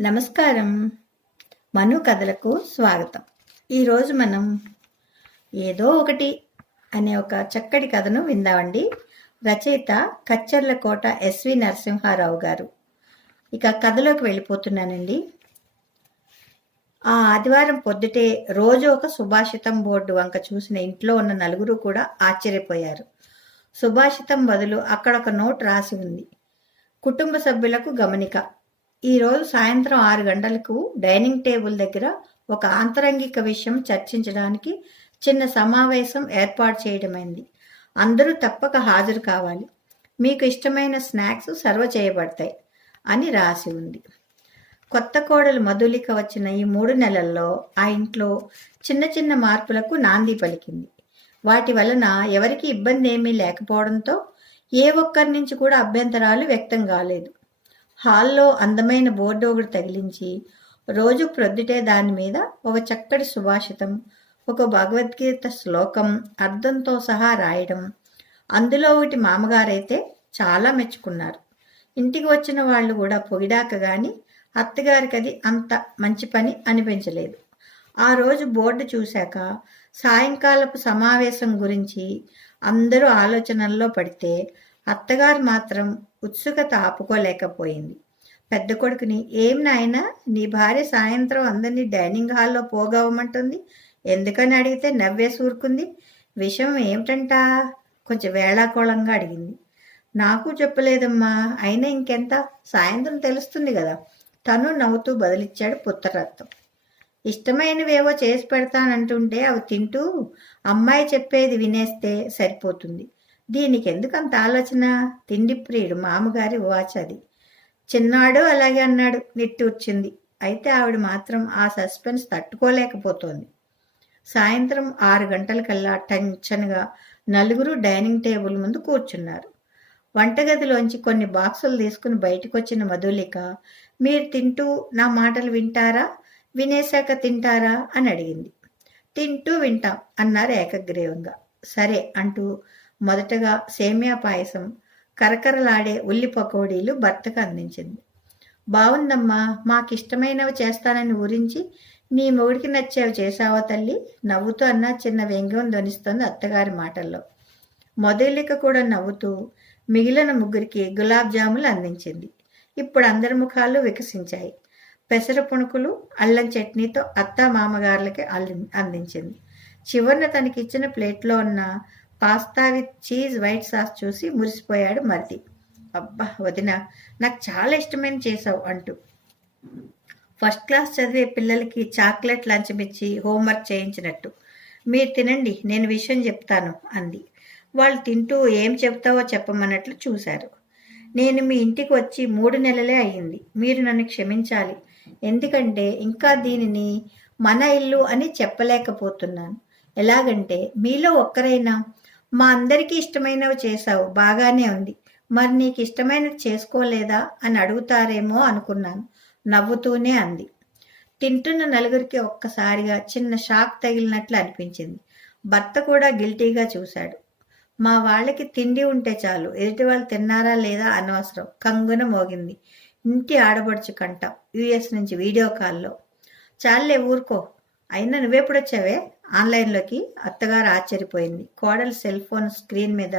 నమస్కారం. మను కథలకు స్వాగతం. ఈరోజు మనం ఏదో ఒకటి అనే ఒక చక్కటి కథను విందామండి. రచయిత కచ్చర్ల కోట ఎస్వి నరసింహారావు గారు. ఇక కథలోకి వెళ్ళిపోతున్నానండి. ఆ ఆదివారం పొద్దుటే రోజు ఒక సుభాషితం బోర్డు వంక చూసిన ఇంట్లో ఉన్న నలుగురు కూడా ఆశ్చర్యపోయారు. సుభాషితం బదులు అక్కడ ఒక నోట్ రాసి ఉంది. కుటుంబ సభ్యులకు గమనిక. ఈరోజు సాయంత్రం ఆరు గంటలకు డైనింగ్ టేబుల్ దగ్గర ఒక ఆంతరంగిక విషయం చర్చించడానికి చిన్న సమావేశం ఏర్పాటు చేయడమైంది. అందరూ తప్పక హాజరు కావాలి. మీకు ఇష్టమైన స్నాక్స్ సర్వ్ చేయబడతాయి అని రాసి ఉంది. కొత్త కోడలు మధులిక వచ్చిన ఈ మూడు నెలల్లో ఆ ఇంట్లో చిన్న చిన్న మార్పులకు నాంది పలికింది. వాటి వలన ఎవరికి ఇబ్బంది ఏమీ లేకపోవడంతో ఏ ఒక్కరి నుంచి కూడా అభ్యంతరాలు వ్యక్తం కాలేదు. హాల్లో అందమైన బోర్డు ఒకటి తగిలించి రోజు ప్రొద్దుటే దాని మీద ఒక చక్కటి సుభాషితం ఒక భగవద్గీత శ్లోకం అర్థంతో సహా రాయడం. అందులో ఒకటి మామగారైతే చాలా మెచ్చుకున్నారు. ఇంటికి వచ్చిన వాళ్ళు కూడా పొగిడాక కానీ అత్తగారికి అది అంత మంచి పని అనిపించలేదు. ఆ రోజు బోర్డు చూశాక సాయంకాలపు సమావేశం గురించి అందరూ ఆలోచనల్లో పడితే అత్తగారు మాత్రం ఉత్సుకత ఆపుకోలేకపోయింది. పెద్ద కొడుకుని ఏం నాయనా నీ భార్య సాయంత్రం అందరినీ డైనింగ్ హాల్లో పోగవమంటుంది ఎందుకని అడిగితే నవ్వే సూరుకుంది. విషయం ఏమిటంట? కొంచెం వేళాకోళంగా అడిగింది. నాకు చెప్పలేదమ్మా అయినా ఇంకెంత? సాయంత్రం తెలుస్తుంది కదా. తను నవ్వుతూ బదిలిచ్చాడు పుత్రరత్నం. ఇష్టమైనవేవో చేసి పెడతానంటుంటే అవి తింటూ అమ్మాయి చెప్పేది వినేస్తే సరిపోతుంది. దీనికి ఎందుకు అంత ఆలోచన? తిండి ప్రియుడు మామగారి వాచ్ అది. చిన్నాడు అలాగే అన్నాడు నిట్టూర్చింది. అయితే ఆవిడ మాత్రం ఆ సస్పెన్స్ తట్టుకోలేకపోతోంది. సాయంత్రం ఆరు గంటలకల్లా టెన్షన్గా నలుగురు డైనింగ్ టేబుల్ ముందు కూర్చున్నారు. వంటగదిలోంచి కొన్ని బాక్సులు తీసుకుని బయటకు వచ్చిన మధులిక మీరు తింటూ నా మాటలు వింటారా? వినేశాక తింటారా? అని అడిగింది. తింటూ వింటాం అన్నారు ఏకగ్రీవంగా. సరే అంటూ మొదటగా సేమియా పాయసం కరకరలాడే ఉల్లి పకోడీలు భర్తకు అందించింది. బాగుందమ్మా మాకిష్టమైనవి చేస్తానని ఊరించి నీ మొగుడికి నచ్చేవి చేశావో తల్లి? నవ్వుతూ అన్న చిన్న వ్యంగ్యం ధ్వనిస్తోంది అత్తగారి మాటల్లో. మొదలిక కూడా నవ్వుతూ మిగిలిన ముగ్గురికి గులాబ్ జాములు అందించింది. ఇప్పుడు అందరి ముఖాలు వికసించాయి. పెసర పుణుకులు అల్లం చట్నీతో అత్త మామగారులకి అల్లి అందించింది. చివరిన తనకిచ్చిన ప్లేట్లో ఉన్న pasta with cheese white sauce చూసి మురిసిపోయాడు మరిది అబ్బా వదిన నాకు చాలా ఇష్టమైన చేసావు అంటూ. ఫస్ట్ క్లాస్ చదివే పిల్లలకి చాక్లెట్ లంచం ఇచ్చి హోంవర్క్ చేయించినట్టు. మీరు తినండి నేను విషయం చెప్తాను అంది. వాళ్ళు తింటూ ఏం చెప్తావో చెప్పమన్నట్లు చూశారు. నేను మీ ఇంటికి వచ్చి మూడు నెలలే అయ్యింది. మీరు నన్ను క్షమించాలి. ఎందుకంటే ఇంకా దీనిని మన ఇల్లు అని చెప్పలేకపోతున్నాను. ఎలాగంటే మీలో ఒక్కరైనా మా అందరికీ ఇష్టమైనవి చేశావు బాగానే ఉంది. మరి నీకు ఇష్టమైనది చేసుకోలేదా అని అడుగుతారేమో అనుకున్నాను. నవ్వుతూనే అంది. తింటున్న నలుగురికి ఒక్కసారిగా చిన్న షాక్ తగిలినట్లు అనిపించింది. భర్త కూడా గిల్టీగా చూశాడు. మా వాళ్ళకి తిండి ఉంటే చాలు ఎదుటి వాళ్ళు తిన్నారా లేదా అనవసరం కంగున మోగింది. ఇంటి ఆడబడుచు కంట యుఎస్ నుంచి వీడియో కాల్లో. చాలే ఊరుకో అయినా నువ్వెప్పుడొచ్చావే? ఆన్లైన్లోకి అత్తగారు ఆశ్చర్యపోయింది. కోడలు సెల్ ఫోన్ స్క్రీన్ మీద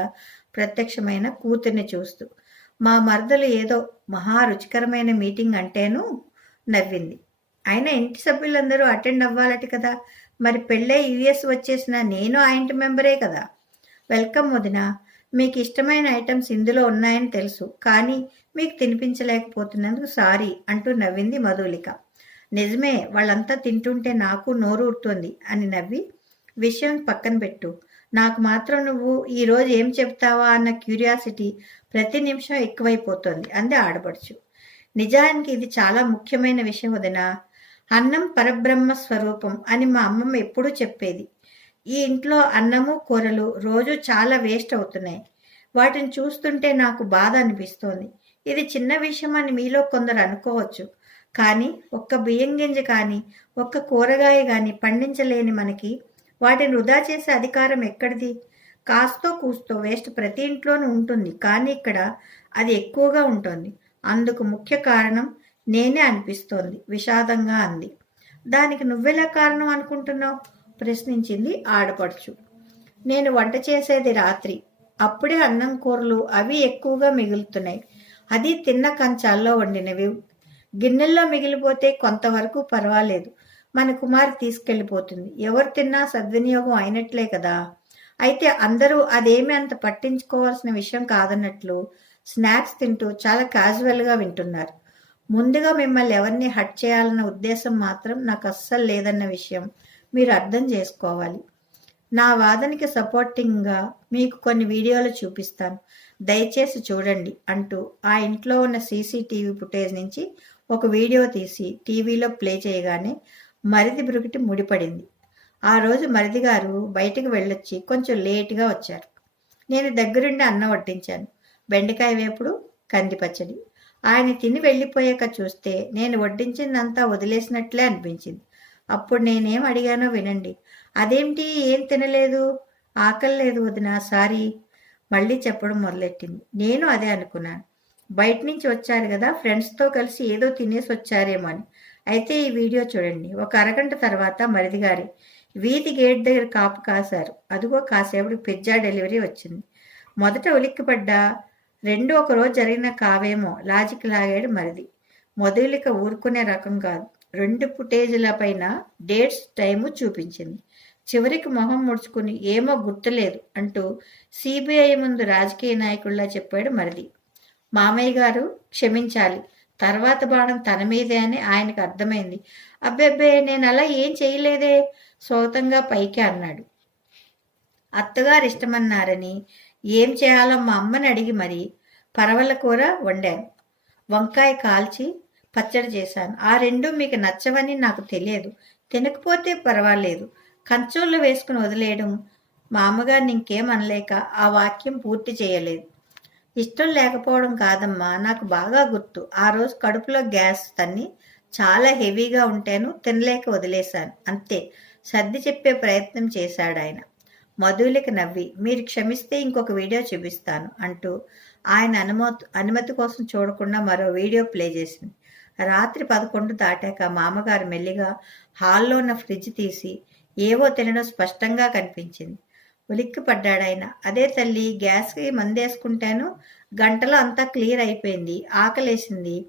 ప్రత్యక్షమైన కూతుర్ని చూస్తూ మా మరదలు ఏదో మహా రుచికరమైన మీటింగ్ అంటేను నవ్వింది. అయినా ఇంటి సభ్యులందరూ అటెండ్ అవ్వాలట కదా. మరి పెళ్ళే యుఎస్ వచ్చేసిన నేను ఆ ఇంటి మెంబరే కదా. వెల్కమ్ వదిన మీకు ఇష్టమైన ఐటమ్స్ ఇందులో ఉన్నాయని తెలుసు కానీ మీకు తినిపించలేకపోతున్నందుకు సారీ అంటూ నవ్వింది మధులిక. నిజమే వాళ్ళంతా తింటుంటే నాకు నోరు ఊరుతోంది అని నవ్వి విషయం పక్కన పెట్టు. నాకు మాత్రం నువ్వు ఈరోజు ఏం చెప్తావా అన్న క్యూరియాసిటీ ప్రతి నిమిషం ఎక్కువైపోతోంది అంది ఆడపడుచు. నిజానికి ఇది చాలా ముఖ్యమైన విషయం వదిన. అన్నం పరబ్రహ్మ స్వరూపం అని మా అమ్మమ్మ ఎప్పుడూ చెప్పేది. ఈ ఇంట్లో అన్నము కూరలు రోజు చాలా వేస్ట్ అవుతున్నాయి. వాటిని చూస్తుంటే నాకు బాధ అనిపిస్తోంది. ఇది చిన్న విషయం అని మీలో కొందరు అనుకోవచ్చు. కానీ ఒక్క బియ్యం గింజ కానీ ఒక్క కూరగాయ కానీ పండించలేని మనకి వాటిని వృధా చేసే అధికారం ఎక్కడిది? కాస్తో కూస్తో వేస్ట్ ప్రతి ఇంట్లోనూ ఉంటుంది కానీ ఇక్కడ అది ఎక్కువగా ఉంటుంది. అందుకు ముఖ్య కారణం నేనే అనిపిస్తోంది విషాదంగా అంది. దానికి నువ్వెలా కారణం అనుకుంటున్నావు? ప్రశ్నించింది ఆడపడుచు. నేను వంట చేసేది రాత్రి. అప్పుడే అన్నం కూరలు అవి ఎక్కువగా మిగులుతున్నాయి. అది తిన్న కంచాల్లో వండినవి. గిన్నెల్లో మిగిలిపోతే కొంతవరకు పర్వాలేదు. మన కుమారి తీసుకెళ్ళిపోతుంది. ఎవరు తిన్నా సద్వినియోగం అయినట్లే కదా. అయితే అందరూ అదేమీ అంత పట్టించుకోవాల్సిన విషయం కాదన్నట్లు స్నాక్స్ తింటూ చాలా క్యాజువల్గా వింటున్నారు. ముందుగా మిమ్మల్ని ఎవరిని హట్ చేయాలన్న ఉద్దేశం మాత్రం నాకు అస్సలు లేదన్న విషయం మీరు అర్థం చేసుకోవాలి. నా వాదనకి సపోర్టింగ్గా మీకు కొన్ని వీడియోలు చూపిస్తాను. దయచేసి చూడండి అంటూ ఆ ఇంట్లో ఉన్న సీసీటీవీ ఫుటేజ్ నుంచి ఒక వీడియో తీసి టీవీలో ప్లే చేయగానే మరిది బ్రుగిటి ముడిపడింది. ఆ రోజు మరిది గారు బయటకు వెళ్ళొచ్చి కొంచెం లేటుగా వచ్చారు. నేను దగ్గరుండి అన్నం వడ్డించాను. బెండకాయ వేపుడు కంది పచ్చడి. ఆయన తిని వెళ్ళిపోయాక చూస్తే నేను వడ్డించిందంతా వదిలేసినట్లే అనిపించింది. అప్పుడు నేనేం అడిగానో వినండి. అదేంటి? ఏం తినలేదు? ఆకలి లేదు వదిన సారీ. మళ్ళీ చెప్పడం మొదలెట్టింది. నేను అదే అనుకున్నాను. బయట నుంచి వచ్చారు కదా ఫ్రెండ్స్తో కలిసి ఏదో తినేసి వచ్చారేమో అని. అయితే ఈ వీడియో చూడండి. ఒక అరగంట తర్వాత మరిది గారి వీధి గేట్ దగ్గర కాపు కాశారు. అదిగో కాసేపుడు పిజ్జా డెలివరీ వచ్చింది. మొదట ఉలిక్కిపడ్డా రెండు ఒక రోజు జరిగిన కావేమో లాజిక్ లాగాడు మరిది. మొదలిక ఊరుకునే రకం కాదు. రెండు ఫుటేజీల పైన డేట్స్ టైము చూపించింది. చివరికి మొహం ముడుచుకుని ఏమో గుర్తులేదు అంటూ సిబిఐ ముందు రాజకీయ నాయకుల్లా చెప్పాడు మరిది. మామయ్య గారు క్షమించాలి. తర్వాత బాణం తన మీదే అని ఆయనకు అర్థమైంది. అబ్బెబ్బే నేను అలా ఏం చేయలేదే? సోతంగా పైకి అన్నాడు. అత్తగారు ఇష్టమన్నారని ఏం చేయాలో మా అమ్మని అడిగి మరి పరవల కూర వండాను. వంకాయ కాల్చి పచ్చడి చేశాను. ఆ రెండు మీకు నచ్చవని నాకు తెలియదు. తినకపోతే పర్వాలేదు. కంచోళ్ళు వేసుకుని వదిలేయడం మా అమ్మగారిని ఇంకేం అనలేక ఆ వాక్యం పూర్తి చేయలేదు. ఇష్టం లేకపోవడం కాదమ్మా నాకు బాగా గుర్తు. ఆ రోజు కడుపులో గ్యాస్ తన్ని చాలా హెవీగా ఉంటేను తినలేక వదిలేశాను. అంతే సర్ది చెప్పే ప్రయత్నం చేశాడు ఆయన. మధులికి నవ్వి మీరు క్షమిస్తే ఇంకొక వీడియో చూపిస్తాను అంటూ ఆయన అనుమతి అనుమతి కోసం చూడకుండా మరో వీడియో ప్లే చేసింది. రాత్రి పదకొండు దాటాక మామగారు మెల్లిగా హాల్లో ఉన్న ఫ్రిడ్జ్ తీసి ఏవో తినడం స్పష్టంగా కనిపించింది. ఉలిక్కి అదే తల్లి గ్యాస్కి మందేసుకుంటాను. గంటలో అంతా క్లియర్ అయిపోయింది. ఆకలేసింది.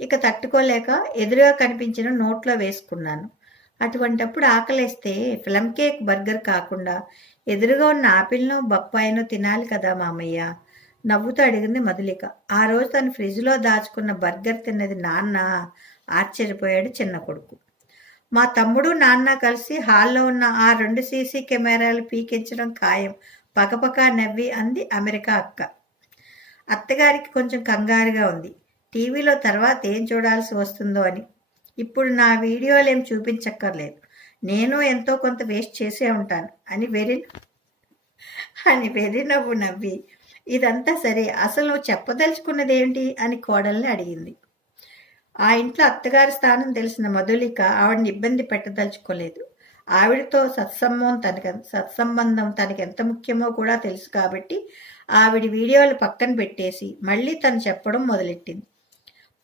ఇక తట్టుకోలేక ఎదురుగా కనిపించిన నోట్లో వేసుకున్నాను. అటువంటప్పుడు ఆకలేస్తే ఫిలం కేక్ బర్గర్ కాకుండా ఎదురుగా ఉన్న ఆపిల్ను బొప్పాయిను తినాలి కదా మామయ్య నవ్వుతూ అడిగింది మధులిక. ఆ రోజు తను ఫ్రిడ్జ్లో దాచుకున్న బర్గర్ తిన్నది నాన్న. ఆశ్చర్యపోయాడు చిన్న కొడుకు. మా తమ్ముడు నాన్న కలిసి హాల్లో ఉన్న ఆ రెండు సీసీ కెమెరాలు పీకించడం ఖాయం. పకపక నవ్వి అంది అమెరికా అక్క. అత్తగారికి కొంచెం కంగారుగా ఉంది. టీవీలో తర్వాత ఏం చూడాల్సి వస్తుందో అని. ఇప్పుడు నా వీడియోలు ఏం చూపించక్కర్లేదు. నేను ఎంతో కొంత వేస్ట్ చేసే ఉంటాను అని వెరి అని వెరినవ్వు నవ్వి ఇదంతా సరే అసలు చెప్పదలుచుకున్నదేంటి? అని కోడల్ని అడిగింది. ఆ ఇంట్లో అత్తగారి స్థానం తెలిసిన మధులిక ఆవిడని ఇబ్బంది పెట్టదలుచుకోలేదు. ఆవిడతో సత్సంబంధం తనకి సత్సంబంధం తనకి ఎంత ముఖ్యమో కూడా తెలుసు కాబట్టి ఆవిడ వీడియోలు పక్కన పెట్టేసి మళ్ళీ తను చెప్పడం మొదలెట్టింది.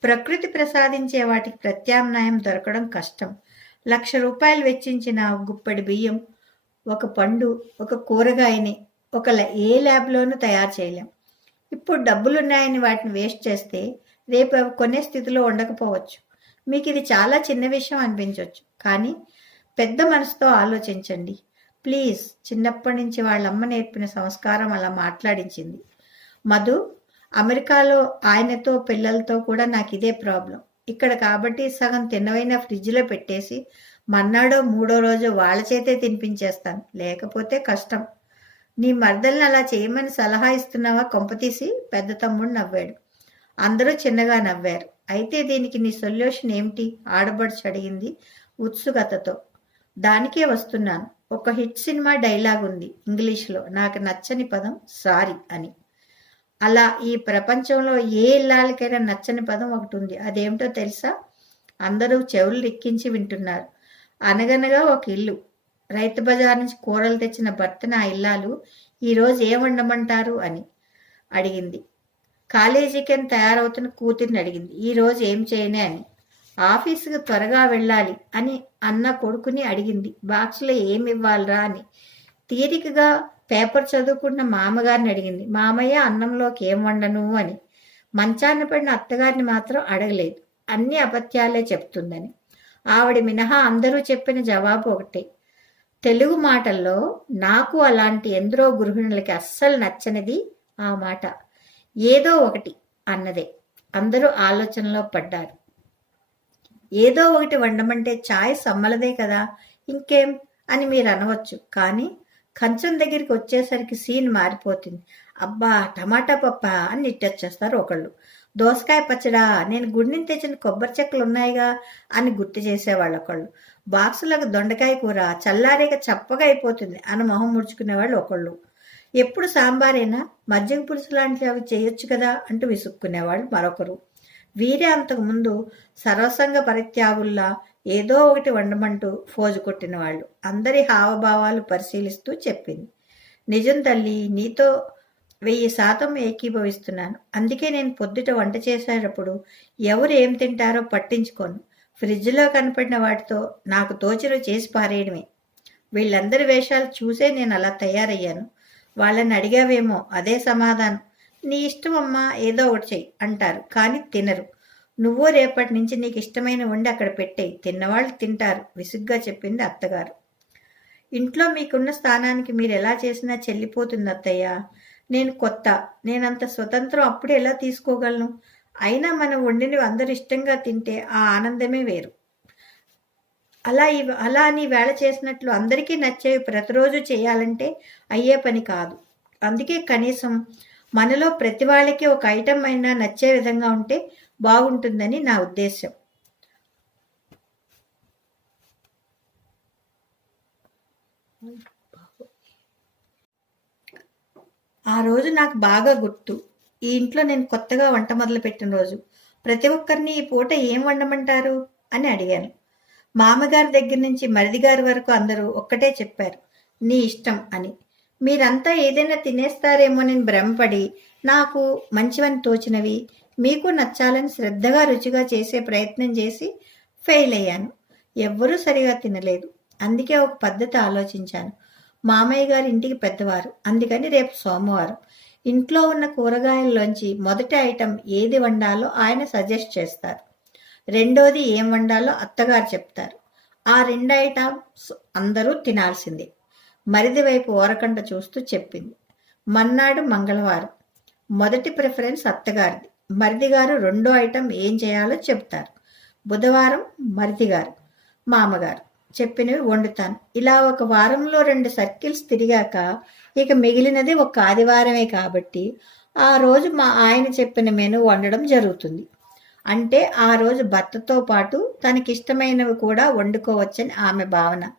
ప్రకృతి ప్రసాదించే వాటికి ప్రత్యామ్నాయం దొరకడం కష్టం. లక్ష రూపాయలు వెచ్చించిన గుప్పడి బియ్యం ఒక పండు ఒక కూరగాయని ఒక ఏ ల్యాబ్లోనూ తయారు చేయలేం. ఇప్పుడు డబ్బులున్నాయని వాటిని వేస్ట్ చేస్తే రేపు అవి కొనే స్థితిలో ఉండకపోవచ్చు. మీకు ఇది చాలా చిన్న విషయం అనిపించవచ్చు కానీ పెద్ద మనసుతో ఆలోచించండి. ప్లీజ్ చిన్నప్పటి నుంచి వాళ్ళమ్మ నేర్పిన సంస్కారం అలా మాట్లాడించింది. మధు అమెరికాలో ఆయనతో పిల్లలతో కూడా నాకు ఇదే ప్రాబ్లం. ఇక్కడ కాబట్టి సగం తిన్నవైన ఫ్రిడ్జ్లో పెట్టేసి మన్నాడో మూడో రోజు వాళ్ళ చేతే తినిపించేస్తాను. లేకపోతే కష్టం. నీ మర్దల్ని అలా చేయమని సలహా ఇస్తున్నావా కొంపతీసి? పెద్ద తమ్ముడు నవ్వాడు. అందరూ చిన్నగా నవ్వారు. అయితే దీనికి నీ సొల్యూషన్ ఏమిటి? ఆడబడుచు అడిగింది ఉత్సుకతతో. దానికే వస్తున్నాను. ఒక హిట్ సినిమా డైలాగ్ ఉంది ఇంగ్లీష్లో. నాకు నచ్చని పదం సారీ అని. అలా ఈ ప్రపంచంలో ఏ ఇల్లాలకైనా నచ్చని పదం ఒకటి ఉంది. అదేమిటో తెలుసా? అందరూ చెవులు రెక్కించి వింటున్నారు. అనగనగా ఒక ఇల్లు. రైతు బజార్ నుంచి కూరలు తెచ్చిన భర్త నా ఇల్లాలు ఈరోజు ఏం వండమంటారు అని అడిగింది. కాలేజీకి తయారవుతున్న కూతురిని అడిగింది. ఈరోజు ఏం చేయనే అని. ఆఫీసుకు త్వరగా వెళ్ళాలి అని అన్న కొడుకుని అడిగింది. బాక్స్లో ఏమి ఇవ్వాలరా అని. తీరికగా పేపర్ చదువుకున్న మామగారిని అడిగింది. మామయ్య అన్నంలోకి ఏం వండను అని. మంచాన్ని పడిన అత్తగారిని మాత్రం అడగలేదు. అన్ని అపత్యాలే చెప్తుందని. ఆవిడ మినహా అందరూ చెప్పిన జవాబు ఒకటే. తెలుగు మాటల్లో నాకు అలాంటి ఎందరో గృహిణులకి అస్సలు నచ్చనిది ఆ మాట. ఏదో ఒకటి అన్నదే. అందరూ ఆలోచనలో పడ్డారు. ఏదో ఒకటి వండమంటే ఛాయ్ సమ్మలదే కదా ఇంకేం అని మీరు అనవచ్చు. కానీ కంచం దగ్గరికి వచ్చేసరికి సీన్ మారిపోతుంది. అబ్బా టమాటా పప్ప అని నిట్టొచ్చేస్తారు ఒకళ్ళు. దోసకాయ పచ్చడా నేను గుడిని తెచ్చిన కొబ్బరి చెక్కలు ఉన్నాయిగా అని గుర్తు చేసేవాళ్ళు ఒకళ్ళు. బాక్సులకు దొండకాయ కూర చల్లారేగా చప్పగా అయిపోతుంది అని మొహం ముడుచుకునేవాళ్ళు ఒకళ్ళు. ఎప్పుడు సాంబారైనా? మజ్జిగ పులుసు లాంటివి అవి చేయొచ్చు కదా అంటూ విసుక్కునేవాళ్ళు మరొకరు. వీరే అంతకుముందు సర్వసంగ పరిత్యాగుల్లా ఏదో ఒకటి వండమంటూ ఫోజు కొట్టిన వాళ్ళు అందరి హావభావాలు పరిశీలిస్తూ చెప్పింది. నిజం తల్లి నీతో వెయ్యి శాతం ఏకీభవిస్తున్నాను. అందుకే నేను పొద్దుట వంట చేసేటప్పుడు ఎవరు ఏం తింటారో పట్టించుకోను. ఫ్రిడ్జ్లో కనపడిన వాటితో నాకు తోచిన చేసి పారేయడమే. వీళ్ళందరి వేషాలు చూసే నేను అలా తయారయ్యాను. వాళ్ళని అడిగావేమో అదే సమాధానం. నీ ఇష్టం అమ్మా ఏదో ఒకటి చెయ్యి అంటారు. కానీ తినరు. నువ్వు రేపటి నుంచి నీకు ఇష్టమైన వండి అక్కడ పెట్టేయి. తిన్నవాళ్ళు తింటారు. విసుగ్గా చెప్పింది అత్తగారు. ఇంట్లో మీకున్న స్థానానికి మీరు ఎలా చేసినా చెల్లిపోతుంది అత్తయ్య. నేను కొత్త. నేనంత స్వతంత్రం అప్పుడు ఎలా తీసుకోగలను? అయినా మనం వండినవి అందరు ఇష్టంగా తింటే ఆ ఆనందమే వేరు. అలా ఇవ అలా అని వేళ చేసినట్లు అందరికీ నచ్చేవి ప్రతిరోజు చేయాలంటే అయ్యే పని కాదు. అందుకే కనీసం మనలో ప్రతి వాళ్ళకి ఒక ఐటెం అయినా నచ్చే విధంగా ఉంటే బాగుంటుందని నా ఉద్దేశం ఆ రోజు నాకు బాగా గుర్తు. ఈ ఇంట్లో నేను కొత్తగా వంట మొదలుపెట్టిన రోజు. ప్రతి ఒక్కరిని ఈ పూట ఏం వండమంటారు? అని అడిగాను. మామగారి దగ్గర నుంచి మరిది గారి వరకు అందరూ ఒక్కటే చెప్పారు నీ ఇష్టం అని. మీరంతా ఏదైనా తినేస్తారేమో నేను భ్రమపడి నాకు మంచివని తోచినవి మీకు నచ్చాలని శ్రద్ధగా రుచిగా చేసే ప్రయత్నం చేసి ఫెయిల్ అయ్యాను. ఎవ్వరూ సరిగా తినలేదు. అందుకే ఒక పద్ధతి ఆలోచించాను. మామయ్య గారి ఇంటికి పెద్దవారు. అందుకని రేపు సోమవారం. ఇంట్లో ఉన్న కూరగాయల్లోంచి మొదటి ఐటెం ఏది వండాలో ఆయన సజెస్ట్ చేస్తారు. రెండోది ఏం వండాలో అత్తగారు చెప్తారు. ఆ రెండు ఐటమ్స్ అందరూ తినాల్సిందే. మరిది వైపు ఓరకంట చూస్తూ చెప్పింది. మన్నాడు మంగళవారం. మొదటి ప్రిఫరెన్స్ అత్తగారిది. మరిది గారు రెండో ఐటెం ఏం చేయాలో చెప్తారు. బుధవారం మరిది గారు మామగారు. చెప్పినవి వండుతాను. ఇలా ఒక వారంలో రెండు సర్కిల్స్ తిరిగాక ఇక మిగిలినది ఒక ఆదివారమే కాబట్టి ఆ రోజు మా ఆయన చెప్పిన మెను వండడం జరుగుతుంది. అంటే ఆ రోజు భర్తతో పాటు తనకిష్టమైనవి కూడా వండుకోవచ్చని ఆమె భావన.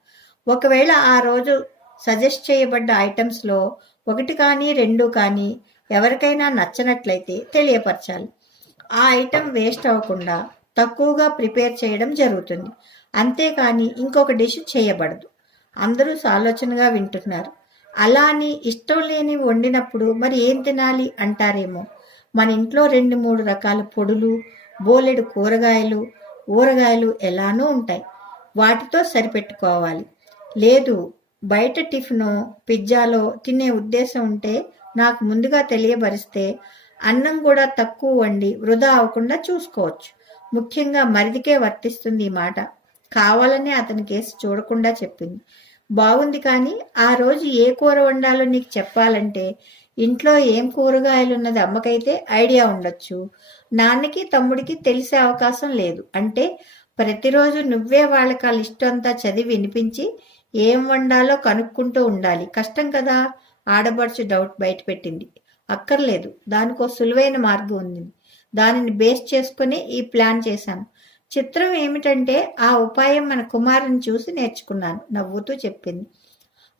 ఒకవేళ ఆ రోజు సజెస్ట్ చేయబడ్డ ఐటమ్స్లో ఒకటి కానీ రెండు కానీ ఎవరికైనా నచ్చనట్లయితే తెలియపరచాలి. ఆ ఐటెం వేస్ట్ అవ్వకుండా తక్కువగా ప్రిపేర్ చేయడం జరుగుతుంది. అంతేకాని ఇంకొక డిష్ చేయబడదు. అందరూ సాలోచనగా వింటున్నారు. అలా అని ఇష్టం లేని వండినప్పుడు మరి ఏం తినాలి? అంటారేమో. మన ఇంట్లో రెండు మూడు రకాల పొడులు బోలెడు కూరగాయలు ఊరగాయలు ఎలానూ ఉంటాయి. వాటితో సరిపెట్టుకోవాలి. లేదు బయట టిఫిను పిజ్జాలో తినే ఉద్దేశం ఉంటే నాకు ముందుగా తెలియబరిస్తే అన్నం కూడా తక్కువ వండి వృధా అవ్వకుండా చూసుకోవచ్చు. ముఖ్యంగా మరిదికే వర్తిస్తుంది ఈ మాట. కావాలనే అతని కేసు చూడకుండా చెప్పింది. బాగుంది కానీ ఆ రోజు ఏ కూర వండాలో నీకు చెప్పాలంటే ఇంట్లో ఏం కూరగాయలు ఉన్నది అమ్మకైతే ఐడియా ఉండొచ్చు. నాన్నకి తమ్ముడికి తెలిసే అవకాశం లేదు. అంటే ప్రతిరోజు నువ్వే వాళ్ళకి వాళ్ళ ఇష్టంతా చదివి వినిపించి ఏం వండాలో కనుక్కుంటూ ఉండాలి. కష్టం కదా? ఆడబడుచు డౌట్ బయటపెట్టింది. అక్కర్లేదు. దానికో సులువైన మార్గం ఉంది. దానిని బేస్ చేసుకుని ఈ ప్లాన్ చేశాను. చిత్రం ఏమిటంటే ఆ ఉపాయం మన కుమారుని చూసి నేర్చుకున్నాను. నవ్వుతూ చెప్పింది.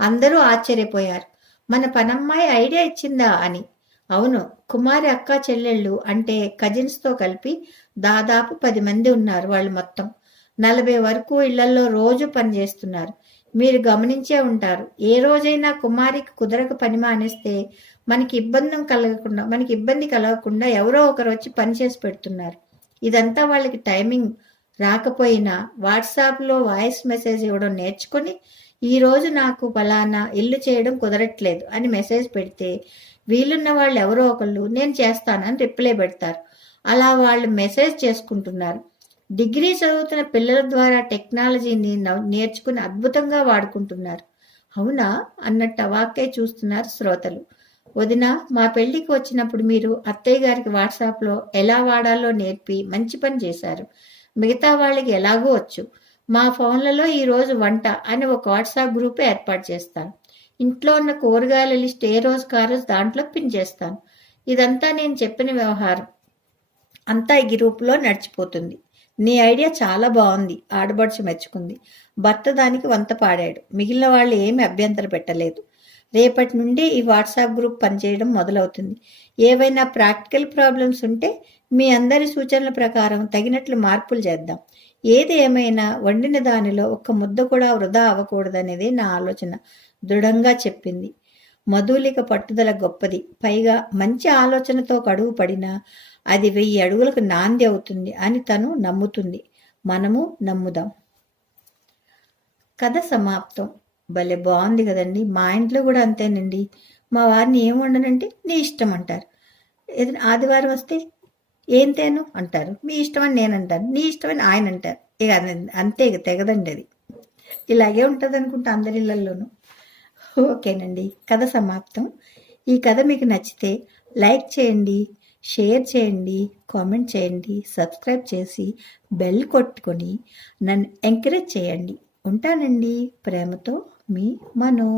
అందరూ ఆశ్చర్యపోయారు. మన పనమ్మాయి ఐడియా ఇచ్చిందా అని. అవును కుమారి అక్క చెల్లెళ్ళు అంటే కజిన్స్తో కలిపి దాదాపు పది మంది ఉన్నారు వాళ్ళు మొత్తం. నలభై వరకు ఇళ్ళలో రోజు పనిచేస్తున్నారు మీరు గమనించే ఉంటారు ఏ రోజైనా కుమారికి కుదరక పని మానేస్తే మనకి ఇబ్బంది కలగకుండా మనకి ఇబ్బంది కలగకుండా ఎవరో ఒకరు వచ్చి పని చేసి పెడుతున్నారు. ఇదంతా వాళ్ళకి టైమింగ్ రాకపోయినా వాట్సాప్లో వాయిస్ మెసేజ్ ఇవ్వడం నేర్చుకొని ఈరోజు నాకు ఫలానా ఇల్లు చేయడం కుదరట్లేదు అని మెసేజ్ పెడితే వీలున్న వాళ్ళు ఎవరో ఒకళ్ళు నేను చేస్తానని రిప్లై పెడతారు. అలా వాళ్ళు మెసేజ్ చేసుకుంటున్నారు. డిగ్రీ చదువుతున్న పిల్లల ద్వారా టెక్నాలజీని నవ్- నేర్చుకుని అద్భుతంగా వాడుకుంటున్నారు. అవునా? అన్నట్టు అవాక్కే చూస్తున్నారు శ్రోతలు. వదిన మా పెళ్ళికి వచ్చినప్పుడు మీరు అత్తయ్య గారికి వాట్సాప్లో ఎలా వాడాలో నేర్పి మంచి పని చేశారు. మిగతా వాళ్ళకి ఎలాగో వచ్చు. మా ఫోన్లలో ఈరోజు వంట అని ఒక వాట్సాప్ గ్రూప్ ఏర్పాటు చేస్తాను. ఇంట్లో ఉన్న కూరగాయల లిస్ట్ ఏ రోజు కారోజు దాంట్లో పిన్ చేస్తాను. ఇదంతా నేను చెప్పిన వ్యవహారం అంతా ఈ గ్రూప్లో నడిచిపోతుంది. నీ ఐడియా చాలా బాగుంది. ఆడబడుచు మెచ్చుకుంది. భర్త దానికి వంత పాడాడు. మిగిలిన వాళ్ళు ఏమి అభ్యంతరం పెట్టలేదు. రేపటి నుండి ఈ వాట్సాప్ గ్రూప్ పనిచేయడం మొదలవుతుంది. ఏవైనా ప్రాక్టికల్ ప్రాబ్లమ్స్ ఉంటే మీ అందరి సూచనల ప్రకారం తగినట్లు మార్పులు చేద్దాం. ఏది ఏమైనా వండిన దానిలో ఒక్క ముద్ద కూడా వృధా అవ్వకూడదనేది నా ఆలోచన. దృఢంగా చెప్పింది. మధులిక పట్టుదల గొప్పది. పైగా మంచి ఆలోచనతో కడుగు పడినా అది వెయ్యి అడుగులకు నాంది అవుతుంది అని తను నమ్ముతుంది. మనము నమ్ముదాం. కథ సమాప్తం. భలే బాగుంది కదండి. మా ఇంట్లో కూడా అంతేనండి. మా వారిని ఏం వండనంటే నీ ఇష్టం అంటారు. ఏదైనా ఆదివారం వస్తే ఏం తేను? అంటారు. మీ ఇష్టం అని నేను అంటాను. నీ ఇష్టమని ఆయన అంటారు. ఇక అంతే ఇక తెగదండి అది. ఇలాగే ఉంటుంది అనుకుంటా అందరి ఇళ్ళల్లోనూ ఓకేనండి. కథ సమాప్తం. ఈ కథ మీకు నచ్చితే లైక్ చేయండి షేర్ చేయండి కామెంట్ చేయండి సబ్స్క్రైబ్ చేసి బెల్ కొట్టుకొని నన్ను ఎంకరేజ్ చేయండి. ఉంటానండి. ప్రేమతో మీ మనో.